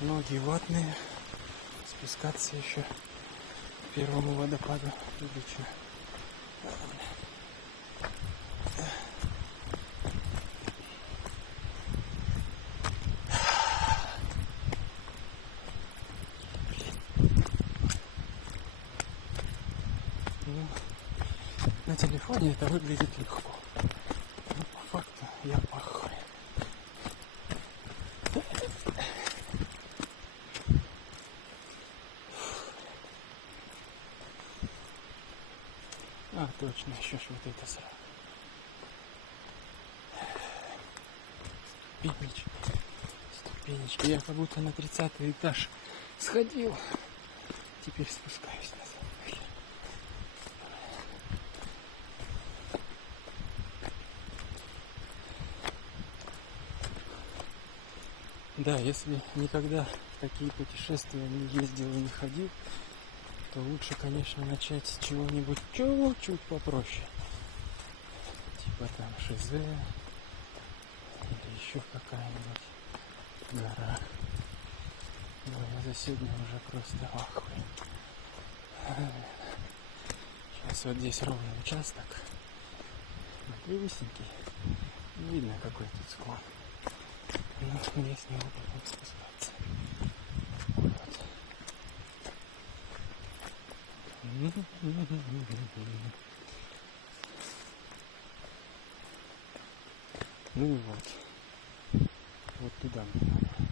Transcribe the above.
ноги ватные. Спускаться еще к первому водопаду или что. Ну, на телефоне это выглядит легко. Но по факту я пахаю. А, точно, еще ж вот это сразу. Ступенечки. Я как будто на 30-й этаж сходил. Теперь спускаюсь назад. Да, если никогда в такие путешествия не ездил и не ходил, то лучше, конечно, начать с чего-нибудь чуть-чуть попроще. Типа там Шизе или еще какая-нибудь гора. Но я за сегодня уже просто ахую. Сейчас вот здесь ровный участок. Левесенький. Не видно, какой тут склон. Но мне с него потом спускаться. Вот. Ну и вот. Вот туда мне надо.